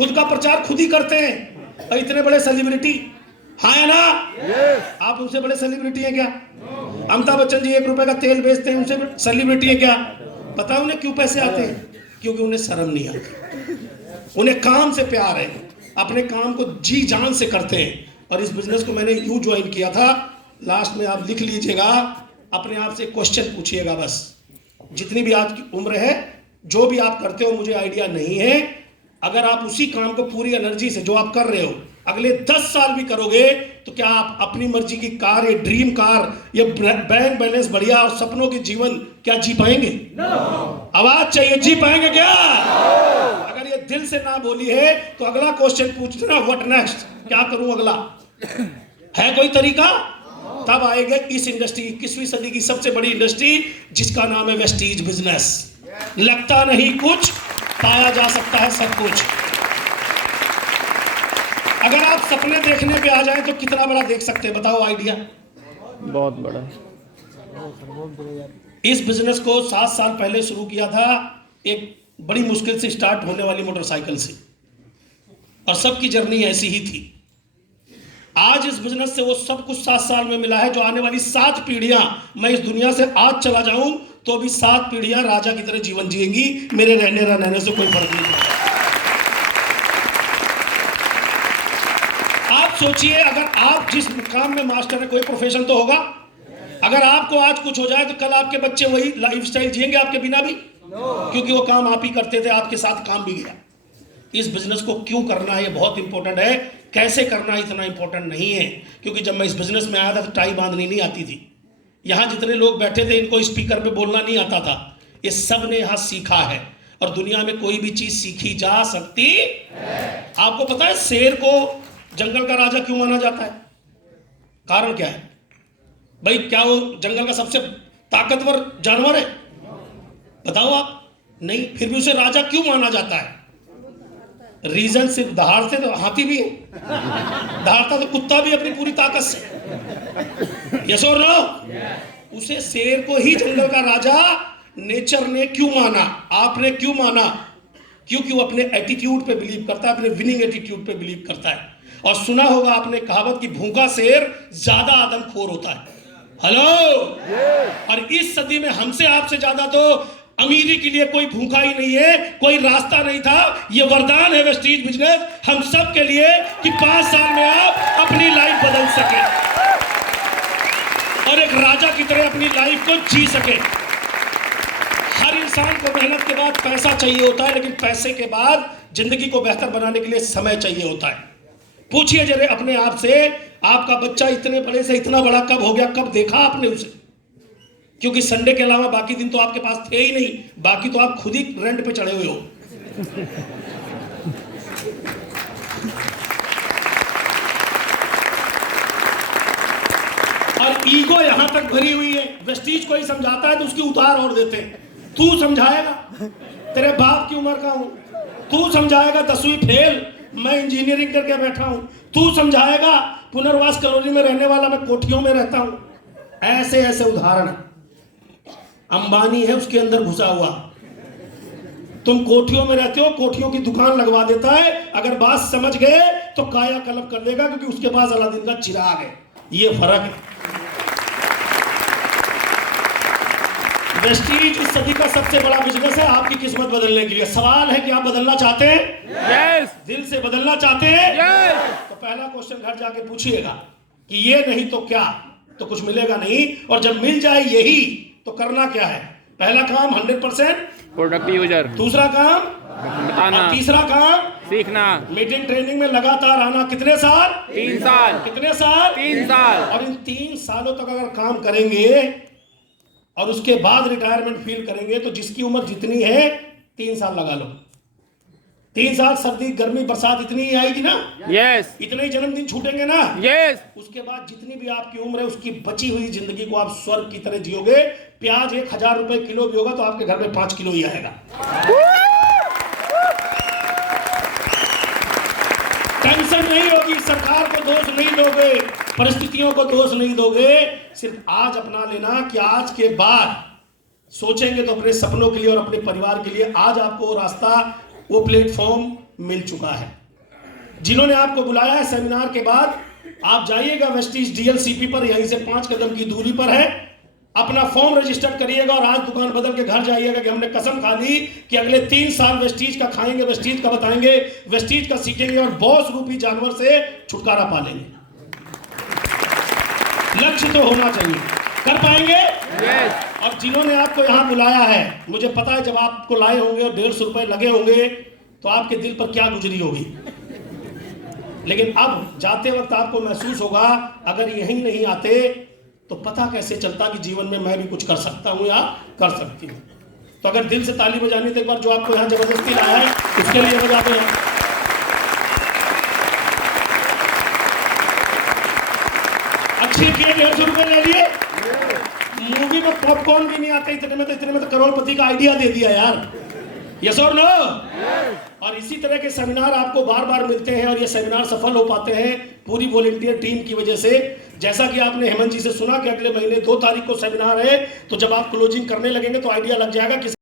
खुद का प्रचार खुद ही करते हैं। और इतने बड़े सेलिब्रिटी, हाँ है ना? आप उनसे बड़े सेलिब्रिटी हैं क्या? अमिताभ बच्चन जी 1 रुपए का तेल बेचते हैं, उनसे सेलिब्रिटी है क्या? पता है उन्हें क्यों पैसे आते हैं? क्योंकि उन्हें शर्म नहीं आती, उन्हें काम से प्यार है, अपने काम को जी जान से करते हैं। और इस बिजनेस को मैंने यूं ज्वाइन किया था। लास्ट में आप लिख लीजिएगा, अपने आप से क्वेश्चन पूछिएगा बस, जितनी भी आपकी उम्र है, जो भी आप करते हो मुझे आइडिया नहीं है, अगर आप उसी काम को पूरी एनर्जी से जो आप कर रहे हो अगले 10 साल भी करोगे तो क्या आप अपनी मर्जी की कार, ये ड्रीम कार, ये बैंक बैलेंस बढ़िया और सपनों के जीवन क्या जी पाएंगे? आवाज चाहिए, जी पाएंगे क्या? अगर ये दिल से ना बोली है तो अगला क्वेश्चन पूछना, व्हाट नेक्स्ट, क्या करूं अगला? है कोई तरीका? तब आएगा इस इंडस्ट्री, 21वीं सदी की सबसे बड़ी इंडस्ट्री जिसका नाम है वेस्टीज बिजनेस। लगता नहीं कुछ, पाया जा सकता है सब कुछ। अगर आप सपने देखने पे आ जाएं तो कितना बड़ा देख सकते हैं बताओ? आइडिया बहुत बड़ा। इस बिजनेस को 7 साल पहले शुरू किया था, एक बड़ी मुश्किल से स्टार्ट होने वाली मोटरसाइकिल से, और सबकी जर्नी ऐसी ही थी। आज इस बिजनेस से वो सब कुछ 7 साल में मिला है जो आने वाली 7 पीढ़ियां, मैं इस दुनिया से आज चला जाऊं तो भी 7 पीढ़ियां राजा की तरह जीवन जिएंगी, मेरे रहने से कोई फर्क नहीं पड़ता। आप सोचिए, अगर आप जिस काम में मास्टर है, कोई प्रोफेशन तो होगा। अगर आपको आज कुछ हो जाए तो कल आपके बच्चे वही लाइफस्टाइल जिएंगे आपके बिना भी, क्योंकि वो काम आप ही करते थे, आपके साथ काम भी गया। इस बिजनेस को क्यों करना है ये बहुत इंपॉर्टेंट है, कैसे करना है इतना इंपॉर्टेंट नहीं है। क्योंकि जब मैं इस बिजनेस में आया था तो टाई बांधनी नहीं आती थी। यहाँ जितने लोग बैठे थे इनको स्पीकर पे बोलना नहीं आता था, ये सब ने यहाँ सीखा है। और दुनिया में कोई भी चीज सीखी जा सकती है। आपको पता है शेर को जंगल का राजा क्यों माना जाता है? कारण क्या है भाई? क्या वो जंगल का सबसे ताकतवर जानवर है? बताओ आप। नहीं, फिर भी उसे राजा क्यों माना जाता है? रीजन सिर्फ दहाड़ते तो हाथी भी है, दहाड़ता तो कुत्ता भी अपनी पूरी ताकत से। यस और नो? उसे शेर को ही जंगल का राजा नेचर ने क्यों माना, आपने क्यों माना? क्योंकि वो अपने एटीट्यूड पे बिलीव करता है, अपने विनिंग एटीट्यूड पे बिलीव करता है। और सुना होगा आपने कहावत कि भूखा शेर ज्यादा आदमखोर होता है। हेलो। और इस सदी में हमसे आपसे ज्यादा तो अमीरी के लिए कोई भूखा ही नहीं है, कोई रास्ता नहीं था। ये वरदान है वेस्टीज बिजनेस हम सब के लिए कि 5 साल में आप अपनी लाइफ बदल सके और एक राजा की तरह अपनी लाइफ को जी सके। हर इंसान को मेहनत के बाद पैसा चाहिए होता है, लेकिन पैसे के बाद जिंदगी को बेहतर बनाने के लिए समय चाहिए होता है। पूछिए जरा अपने आप से, आपका बच्चा इतने बड़े से इतना बड़ा कब हो गया? कब देखा आपने उसे? क्योंकि संडे के अलावा बाकी दिन तो आपके पास थे ही नहीं, बाकी तो आप खुद ही रेंट पे चढ़े हुए हो। और ईगो यहां तक भरी हुई है, वेस्टीज कोई समझाता है तो उसकी उतार और देते हैं। तू समझाएगा? तेरे बाप की उम्र का हूं। तू समझाएगा? 10वीं फेल, मैं इंजीनियरिंग करके बैठा हूं। तू समझाएगा? पुनर्वास कॉलोनी में रहने वाला, मैं कोठियों में रहता हूं। ऐसे ऐसे उदाहरण। अंबानी है उसके अंदर घुसा हुआ, तुम कोठियों में रहते हो, कोठियों की दुकान लगवा देता है। अगर बात समझ गए तो काया कल्प कर देगा, क्योंकि उसके पास अलादीन का चिराग है। ये फर्क है। वेस्टीज इस सदी का सबसे बड़ा बिजनेस है आपकी किस्मत बदलने के लिए। सवाल है कि आप बदलना चाहते हैं? यस। दिल से बदलना चाहते हैं? यस। तो पहला क्वेश्चन घर जाके पूछिएगा कि ये नहीं तो क्या? तो कुछ मिलेगा नहीं। और जब मिल जाए यही तो करना क्या है? पहला काम 100% प्रोडक्ट यूजर, दूसरा काम बताना, तीसरा काम सीखना, मीटिंग ट्रेनिंग में लगातार आना। कितने साल? 3 साल। कितने साल? 3 साल। और इन 3 सालों तक अगर काम करेंगे और उसके बाद रिटायरमेंट फील करेंगे तो जिसकी उम्र जितनी है 3 साल लगा लो। 3 साल सर्दी गर्मी बरसात इतनी ही आएगी ना? यस। इतने ही जन्मदिन छूटेंगे ना? यस। उसके बाद जितनी भी आपकी उम्र है उसकी बची हुई जिंदगी को आप स्वर्ग की तरह जियोगे। प्याज 1000 रुपए किलो भी होगा तो आपके घर में 5 किलो ही आएगा। टेंशन नहीं होगी, सरकार को दोष नहीं दोगे, परिस्थितियों को दोष नहीं दोगे। सिर्फ आज अपना लेना कि आज के बाद सोचेंगे तो अपने सपनों के लिए और अपने परिवार के लिए। आज आपको वो रास्ता, वो प्लेटफॉर्म मिल चुका है। जिन्होंने आपको बुलाया है सेमिनार के बाद आप जाइएगा वेस्टीज डीएलसीपी पर, यहीं से 5 कदम की दूरी पर है। अपना फॉर्म रजिस्टर करिएगा और आज दुकान बदल के घर जाइएगा कि हमने कसम खा ली कि अगले 3 साल वेस्टीज का खाएंगे, वेस्टीज का बताएंगे, वेस्टीज का सीखेंगे और बॉस रूपी जानवर से छुटकारा पालेंगे। लक्ष्य तो होना चाहिए। कर पाएंगे? यस। और जिन्होंने आपको यहां बुलाया है, मुझे पता है जब आपको लाए होंगे और 150 रुपए लगे होंगे तो आपके दिल पर क्या गुजरी होगी, लेकिन अब जाते वक्त आपको महसूस होगा अगर यहीं नहीं आते तो पता कैसे चलता कि जीवन में मैं भी कुछ कर सकता हूं या कर सकती हूं। तो अगर दिल से ताली बजानी तो एक बार जो आपको यहां जबरदस्ती लाया है उसके लिए बजाते हैं। अच्छी किए 150 रुपए ले लिए। मूवी में पॉपकॉर्न भी नहीं आते, इतने में तो करोड़पति का आइडिया दे दिया यार। यस और नो? और इसी तरह के सेमिनार आपको बार बार मिलते हैं और ये सेमिनार सफल हो पाते हैं पूरी वॉलंटियर टीम की वजह से। जैसा कि आपने हेमंत जी से सुना कि अगले महीने 2 तारीख को सेमिनार है, तो जब आप क्लोजिंग करने लगेंगे तो आइडिया लग जाएगा कि